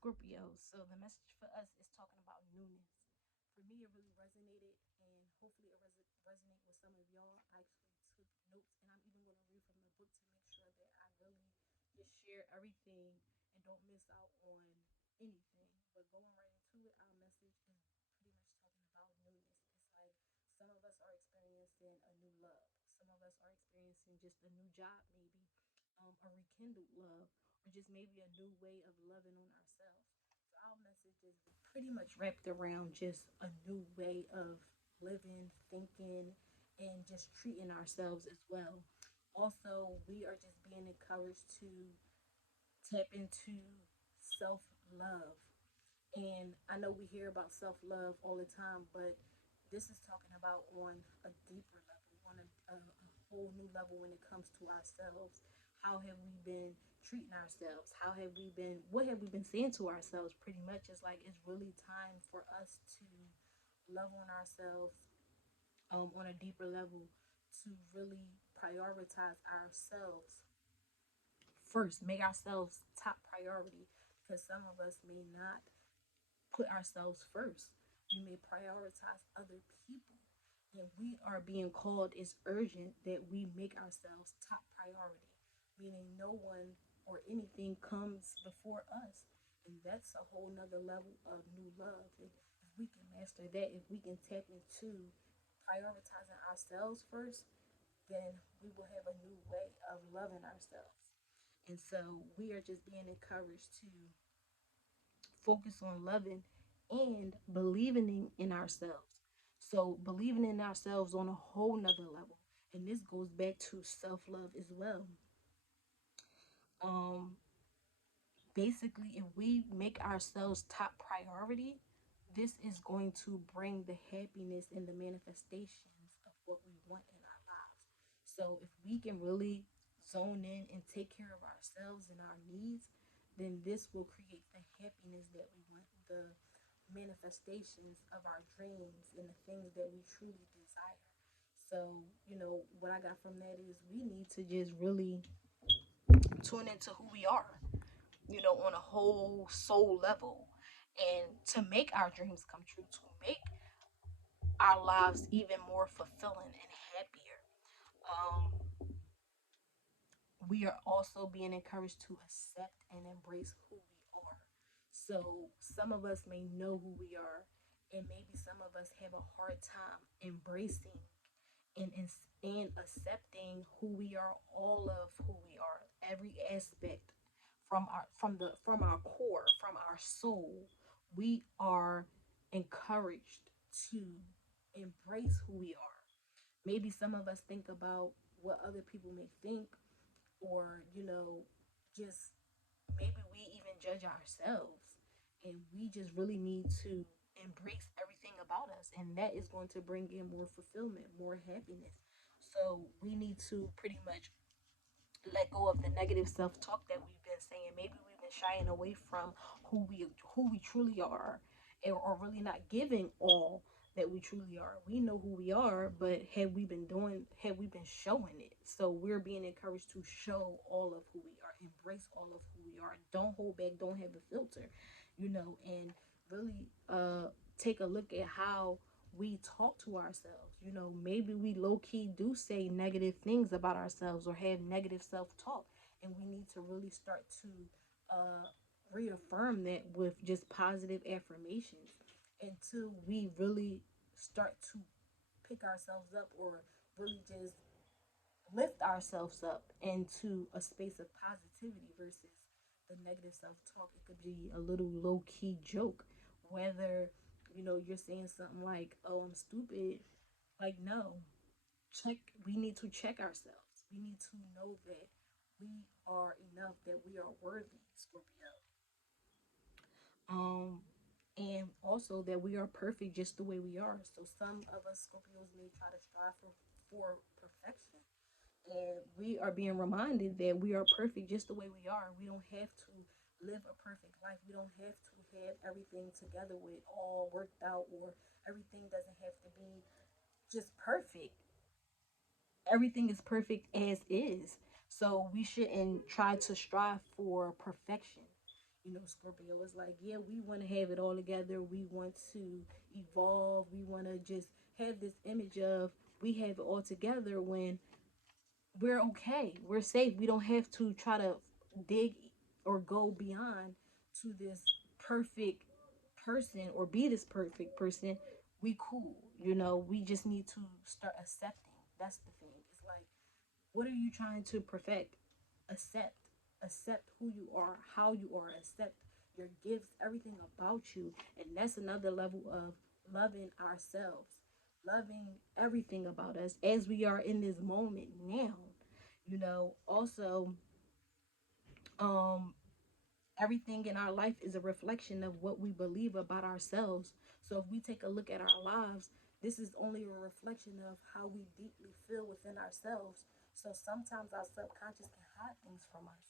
Scorpio. So the message for us is talking about newness. For me, it really resonated, and hopefully, it resonate with some of y'all. I actually took notes, and I'm even going to read from the book to make sure that I really just share everything and don't miss out on anything. But going right into it, our message is pretty much talking about newness. It's like some of us are experiencing a new love. Some of us are experiencing just a new job, maybe a rekindled love, or just maybe a new way of loving on ourselves. So our message is pretty much wrapped around just a new way of living, thinking, and just treating ourselves as well. Also, we are just being encouraged to tap into self love. And I know we hear about self love all the time, but this is talking about on a deeper level, on a whole new level when it comes to ourselves. How have we been treating ourselves? What have we been saying to ourselves? Pretty much, it's like it's really time for us to love on ourselves on a deeper level, to really prioritize ourselves first, make ourselves top priority, because some of us may not put ourselves first. We may prioritize other people. And we are being called, it's urgent that we make ourselves top priority, meaning no one or anything comes before us. And that's a whole nother level of new love. And if we can master that, if we can tap into prioritizing ourselves first, then we will have a new way of loving ourselves. And so we are just being encouraged to focus on loving and believing in ourselves. So believing in ourselves on a whole nother level. And this goes back to self-love as well. Um, Basically, if we make ourselves top priority, this is going to bring the happiness and the manifestations of what we want in our lives. So if we can really zone in and take care of ourselves and our needs, then this will create the happiness that we want, the manifestations of our dreams and the things that we truly desire. So, what I got from that is we need to just really tune into who we are, on a whole soul level, and to make our dreams come true, to make our lives even more fulfilling and happier. Um, we are also being encouraged to accept and embrace who we are. So some of us may know who we are, and maybe some of us have a hard time embracing and accepting who we are, all of who we are, every aspect from our core, from our soul. We are encouraged to embrace who we are. Maybe some of us think about what other people may think, or just maybe we even judge ourselves, and we just really need to embrace everything about us, and that is going to bring in more fulfillment, more happiness. So we need to pretty much let go of the negative self-talk that we've been saying. Maybe we've been shying away from who we truly are, or really not giving all that we truly are. We know who we are, but have we been showing it? So we're being encouraged to show all of who we are, embrace all of who we are. Don't hold back, don't have a filter, and really take a look at how we talk to ourselves. Maybe we low key do say negative things about ourselves or have negative self talk, and we need to really start to uh, reaffirm that with just positive affirmations until we really start to pick ourselves up, or really just lift ourselves up into a space of positivity versus the negative self talk. It could be a little low key joke, whether you're saying something like, "Oh, I'm stupid." Like, no, check. We need to check ourselves. We need to know that we are enough, that we are worthy, Scorpio. Um, and also that we are perfect just the way we are. So some of us Scorpios may try to strive for perfection, and we are being reminded that we are perfect just the way we are. We don't have to live a perfect life. We don't have to have everything together with all worked out, or everything doesn't have to be just perfect. Everything is perfect as is. So we shouldn't try to strive for perfection. Scorpio is like, yeah, we want to have it all together. We want to evolve. We want to just have this image of we have it all together when we're okay. We're safe. We don't have to try to dig or go beyond to this perfect person or be this perfect person. We cool. We just need to start accepting. That's the thing. It's like, what are you trying to perfect? Accept. Accept who you are, how you are, accept your gifts, everything about you. And that's another level of loving ourselves, loving everything about us as we are in this moment now. Also, um, everything in our life is a reflection of what we believe about ourselves. So if we take a look at our lives, this is only a reflection of how we deeply feel within ourselves. So sometimes our subconscious can hide things from us,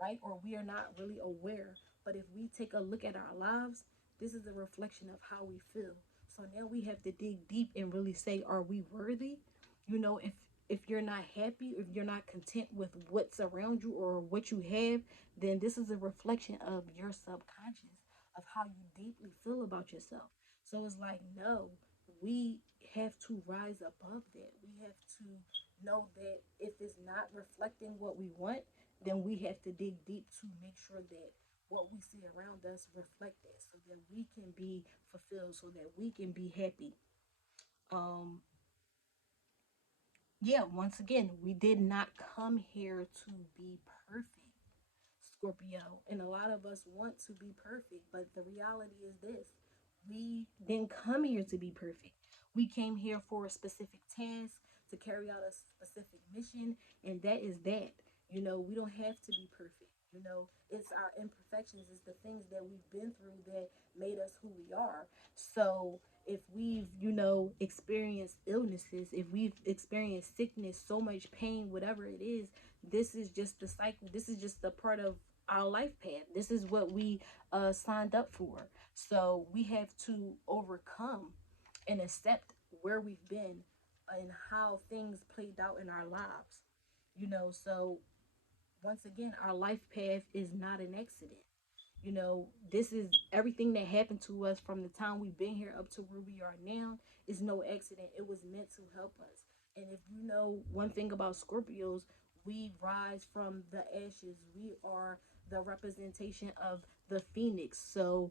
right? Or we are not really aware. But if we take a look at our lives, this is a reflection of how we feel. So now we have to dig deep and really say, are we worthy? If you're not happy, if you're not content with what's around you or what you have, then this is a reflection of your subconscious, of how you deeply feel about yourself. So it's like, no, we have to rise above that. We have to know that if it's not reflecting what we want, then we have to dig deep to make sure that what we see around us reflect that, so that we can be fulfilled, so that we can be happy. um yeah, once again, we did not come here to be perfect, Scorpio. And a lot of us want to be perfect, but the reality is this: we didn't come here to be perfect. We came here for a specific task, to carry out a specific mission, and that is that. We don't have to be perfect. It's our imperfections, it's the things that we've been through that made us who we are. So if we've, experienced illnesses, if we've experienced sickness, so much pain, whatever it is, this is just the cycle. This is just a part of our life path. This is what we signed up for. So we have to overcome and accept where we've been and how things played out in our lives. So once again, our life path is not an accident. This is everything that happened to us from the time we've been here up to where we are now is no accident. It was meant to help us. And if you know one thing about Scorpios, we rise from the ashes. We are the representation of the phoenix. So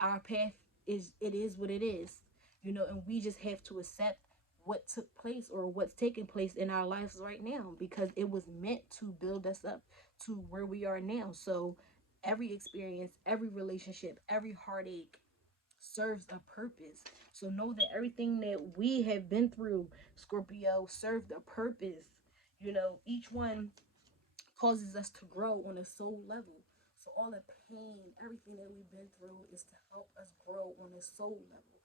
our path is what it is, and we just have to accept what took place or what's taking place in our lives right now, because it was meant to build us up to where we are now. So every experience, every relationship, every heartache serves a purpose. So know that everything that we have been through, Scorpio, served a purpose. Each one causes us to grow on a soul level. So all the pain, everything that we've been through is to help us grow on a soul level,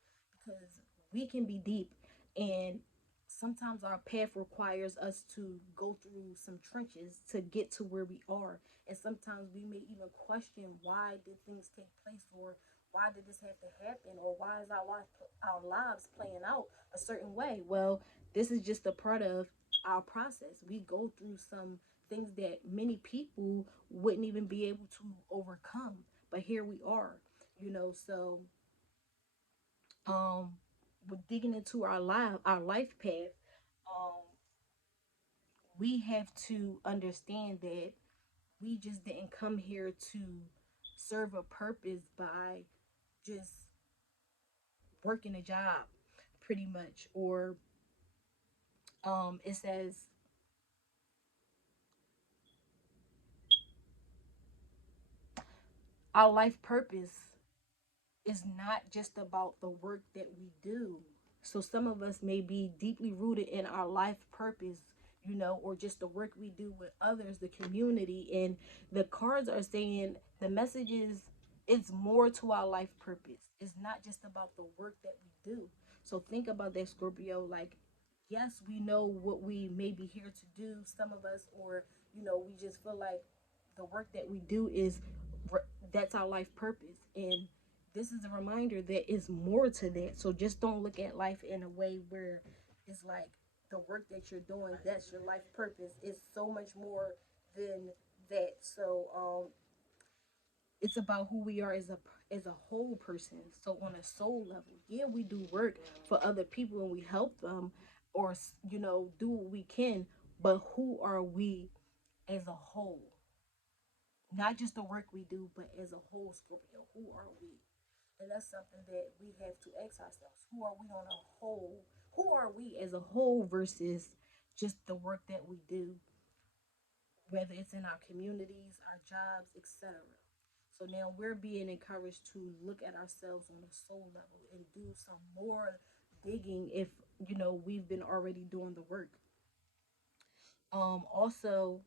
because we can be deep, and sometimes our path requires us to go through some trenches to get to where we are. And sometimes we may even question, why did things take place, or why did this have to happen, or why is our lives playing out a certain way. Well, this is just a part of our process. We go through some things that many people wouldn't even be able to overcome, but here we are. So um with digging into our life path, um we have to understand that we just didn't come here to serve a purpose by just working a job, pretty much. Or it says our life purpose is not just about the work that we do. So some of us may be deeply rooted in our life purpose, or just the work we do with others, the community. And the cards are saying the message is it's more to our life purpose. It's not just about the work that we do. So think about that, Scorpio. Like, yes, we know what we may be here to do, some of us, or, we just feel like the work that we do is that's our life purpose. And this is a reminder that it's more to that. So just don't look at life in a way where it's like the work that you're doing, that's your life purpose. It's so much more than that. So It's about who we are as a whole person. So on a soul level, yeah, we do work for other people and we help them, or do what we can. But who are we as a whole? Not just the work we do, but as a whole, Scorpio. Who are we? And that's something that we have to ask ourselves. Who are we on a whole? Who are we as a whole versus just the work that we do, whether it's in our communities, our jobs, etc. So now we're being encouraged to look at ourselves on a soul level and do some more digging if we've been already doing the work. Also,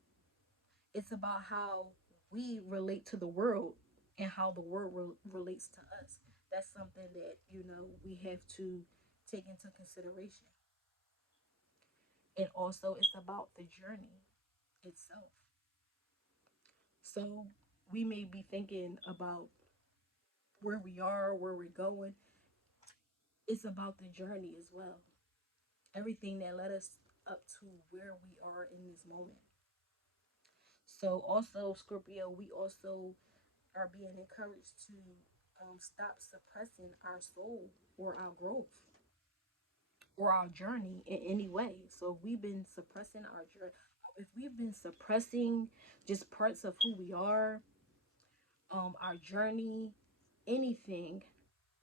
it's about how we relate to the world and how the world relates to us. That's something that we have to take into consideration. And also, it's about the journey itself. So we may be thinking about where we are, where we're going. It's about the journey as well. Everything that led us up to where we are in this moment. So also, Scorpio, we also are being encouraged to stop suppressing our soul or our growth or our journey in any way. So if we've been suppressing our journey, if we've been suppressing just parts of who we are, our journey, anything,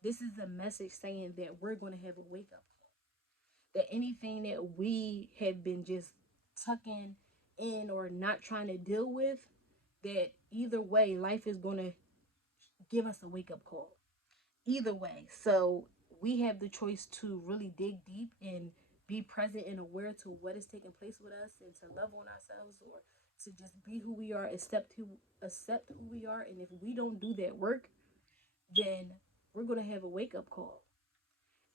this is a message saying that we're going to have a wake up call. That anything that we have been just tucking in or not trying to deal with, that either way, life is going to give us a wake up call. Either way. So we have the choice to really dig deep and be present and aware to what is taking place with us and to love on ourselves or to just be who we are, accept who we are. And if we don't do that work, then we're gonna have a wake up call.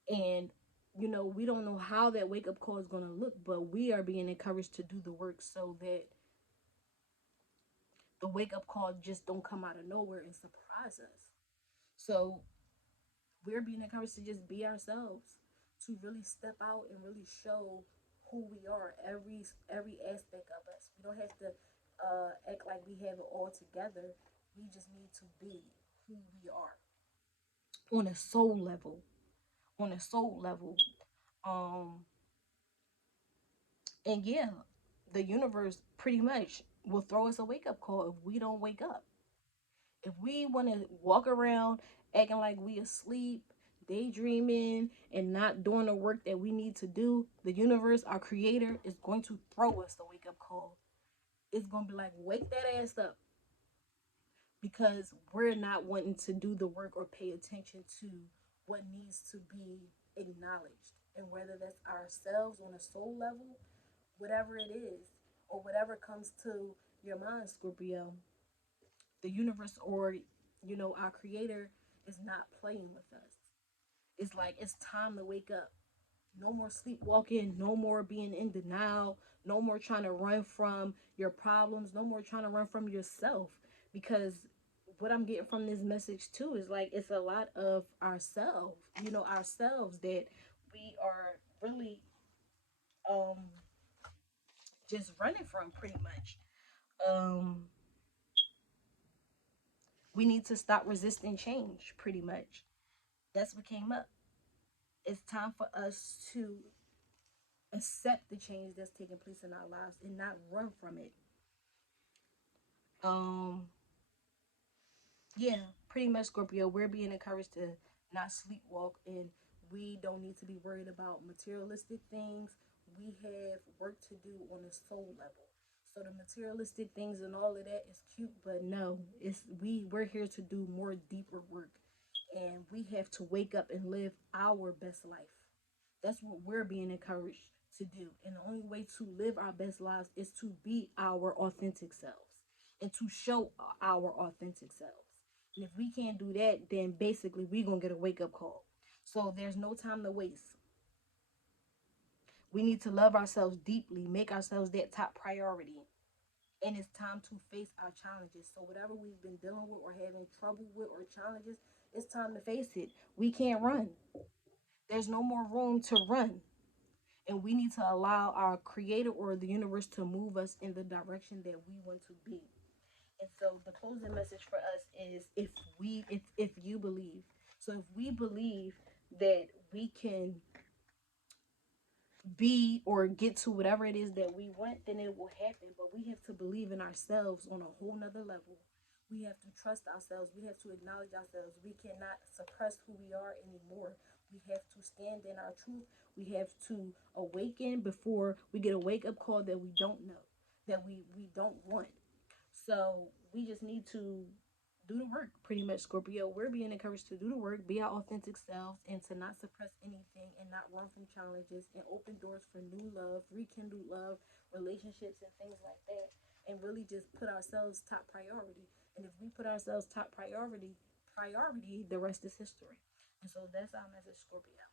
And we don't know how that wake up call is gonna look, but we are being encouraged to do the work so that the wake up call just don't come out of nowhere and surprise us. So we're being encouraged to just be ourselves, to really step out and really show who we are, every aspect of us. We don't have to act like we have it all together. We just need to be who we are on a soul level. On a soul level, um, and yeah, the universe pretty much will throw us a wake up call if we don't wake up. If we want to walk around acting like we asleep, daydreaming, and not doing the work that we need to do, the universe, our creator, is going to throw us the wake up call. It's going to be like, wake that ass up because we're not wanting to do the work or pay attention to what needs to be acknowledged. And whether that's ourselves on a soul level, whatever it is, or whatever comes to your mind, Scorpio, the universe or our creator is not playing with us. It's like it's time to wake up. No more sleepwalking, no more being in denial, no more trying to run from your problems, no more trying to run from yourself. Because what I'm getting from this message too is like it's a lot of ourselves, ourselves that we are really um just running from pretty much. Um we need to stop resisting change pretty much. That's what came up. It's time for us to accept the change that's taking place in our lives and not run from it. Um, yeah, pretty much Scorpio, we're being encouraged to not sleepwalk and we don't need to be worried about materialistic things. We have work to do on a soul level. So the materialistic things and all of that is cute, but no, we're here to do more deeper work. And we have to wake up and live our best life. That's what we're being encouraged to do. And the only way to live our best lives is to be our authentic selves and to show our authentic selves. And if we can't do that, then basically we're going to get a wake up call. So there's no time to waste. We need to love ourselves deeply, make ourselves that top priority. And it's time to face our challenges. So whatever we've been dealing with or having trouble with or challenges, it's time to face it. We can't run. There's no more room to run. And we need to allow our creator or the universe to move us in the direction that we want to be. And so the closing message for us is if you believe. So if we believe that we can be or get to whatever it is that we want, then it will happen. But we have to believe in ourselves on a whole nother level. We have to trust ourselves. We have to acknowledge ourselves. We cannot suppress who we are anymore. We have to stand in our truth. We have to awaken before we get a wake up call that we don't know, that we don't want. So we just need to do the work, pretty much, Scorpio. We're being encouraged to do the work, be our authentic selves, and to not suppress anything and not run from challenges and open doors for new love, rekindled love, relationships, and things like that. And really just put ourselves top priority. And if we put ourselves top priority, the rest is history. And so that's our message, Scorpio.